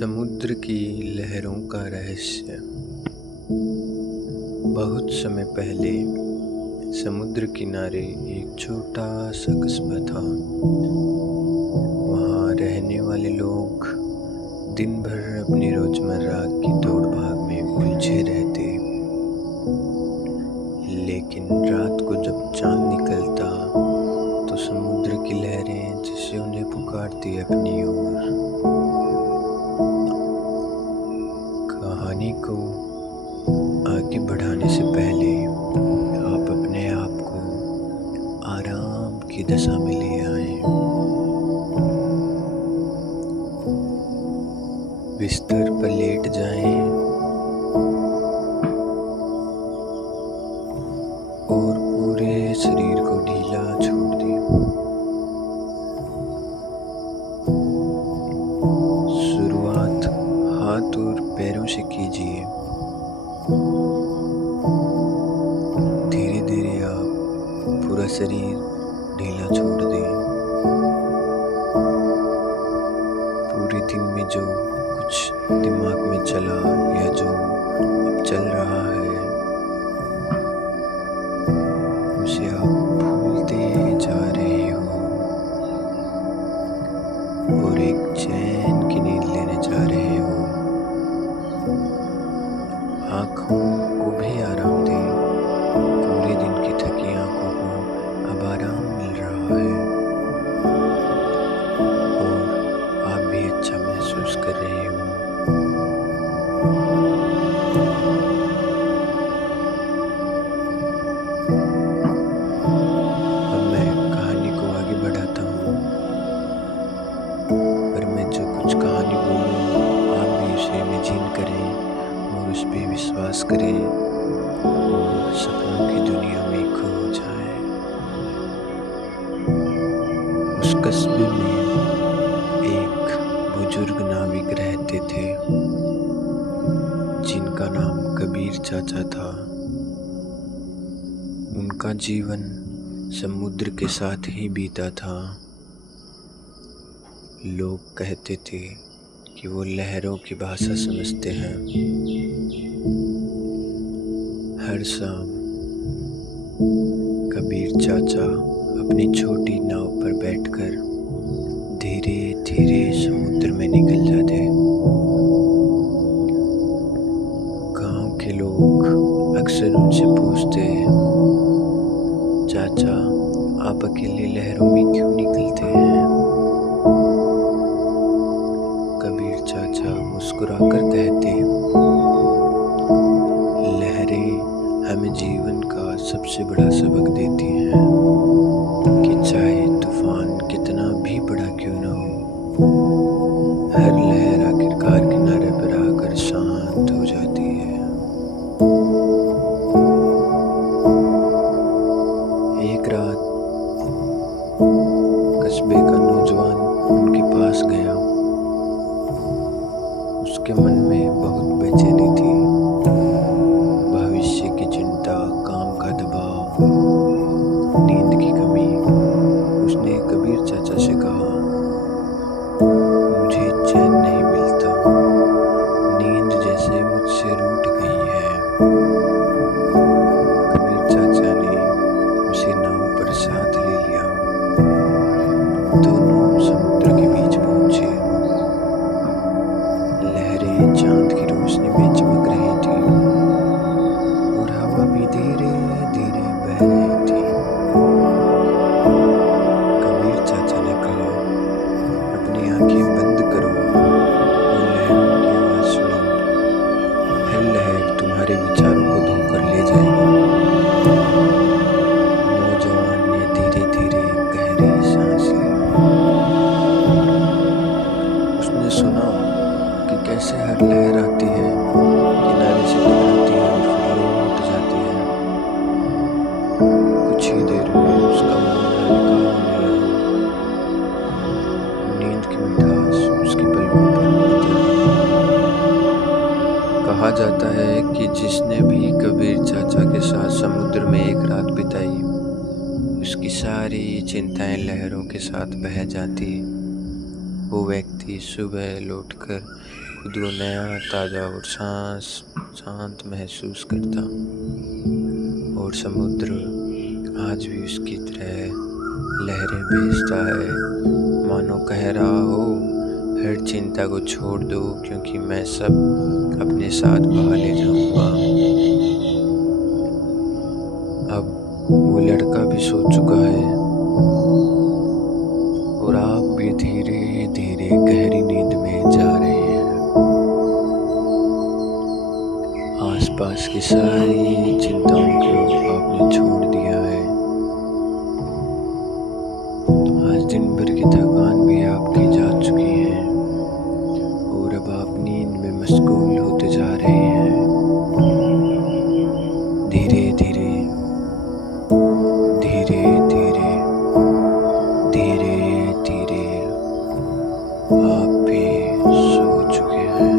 समुद्र की लहरों का रहस्य। बहुत समय पहले समुद्र किनारे एक छोटा सा कस्बा था। वहाँ रहने वाले लोग दिन भर अपनी रोजमर्रा की दौड़ भाग में उलझे रहते, लेकिन रात को जब चांद निकलता तो समुद्र की लहरें जैसे उन्हें पुकारती अपनी ओर। कहानी को आगे बढ़ाने से पहले आप अपने आप को आराम की दशा में ले आए। बिस्तर पर लेट जाएं और पूरे शरीर को ढीला छोड़ दें। शुरुआत हाथ और पैरों से कीजिए। धीरे धीरे आप पूरा शरीर ढीला छोड़ दें। पूरे दिन में जो कुछ दिमाग में चला या जो अब चल रहा है उसे आप भूलते जा रहे हो और एक चैन की नींद लेने जा रहे हो। आँखों को भी आराम दें। पूरे दिन की थकी आँखों को अब आराम मिल रहा है और आप भी अच्छा महसूस कर रहे हो। अब मैं कहानी को आगे बढ़ाता हूँ, पर मैं जो कुछ कहानी बोलूँ आप भी उसे इमेजिन करें और उस पर विश्वास करें और सपनों की दुनिया में खो जाए। उस कस्बे में एक बुजुर्ग नाविक रहते थे जिनका नाम कबीर चाचा था। उनका जीवन समुद्र के साथ ही बीता था। लोग कहते थे कि वो लहरों की भाषा समझते हैं। हर शाम कबीर चाचा अपनी छोटी नाव पर बैठकर धीरे धीरे समुद्र में निकल जाते। गांव के लोग अक्सर उनसे पूछते, चाचा आप अकेले लहरों में क्यों निकलते हैं? कबीर चाचा मुस्कुराकर कहते, लहरें हमें जीवन का सबसे बड़ा सबक देती हैं कि चाहे तूफान कितना भी बड़ा क्यों न हो, हर लहर आखिरकार किनारे पर आकर शांत हो जाती है। एक रात कस्बे का नौजवान उनके पास गया। उसके मन में बहुत बेचैनी थी। भविष्य की चिंता, काम का दबाव, नींद की कमी। उसने कबीर चाचा से कहा, मुझे चैन नहीं मिलता, नींद जैसे मुझसे रूठ गई है। कबीर चाचा ने उसे नाव पर साथ ले लिया। दोनों समुद्र के बीच पहुंचे। लहरें चांद की रोशनी में चमक रही थी और हवा भी धीरे धीरे बह रही थी। कबीर चाचा ने कहा, अपनी आंखें बंद करो और लहरों की आवाज सुनो। हर लहर तुम्हारे विचारों को धोकर ले जाएगी। नौजवान ने धीरे धीरे गहरी सांस ली। उसने सुना कि कैसे हर लहर आती है, किनारे से टकराती है और फिर लौट जाती है। कुछ ही देर में उसका मन हल्का होने लगा। नींद की मिठास उसकी पलकों पर उतर आई। कहा जाता है कि जिसने भी कबीर चाचा के साथ समुद्र में एक रात बिताई, उसकी सारी चिंताएं लहरों के साथ बह जाती। वो व्यक्ति सुबह लौटकर खुद को नया, ताज़ा और शांत महसूस करता। और समुद्र आज भी उसकी तरह लहरें भेजता है, मानो कह रहा हो, हर चिंता को छोड़ दो, क्योंकि मैं सब अपने साथ बहा ले जाऊंगा। अब वो लड़का भी सो चुका है और आप भी धीरे धीरे गहरी नींद में जा रहे हैं। आसपास की सारी चिंताओं को आपने छोड़ दिया है। आज दिन भर की थकान भी आपकी जा चुकी है और अब आप नींद में मशगूल होते जा रहे हैं। धीरे धीरे धीरे धीरे धीरे धीरे आप भी सो चुके हैं।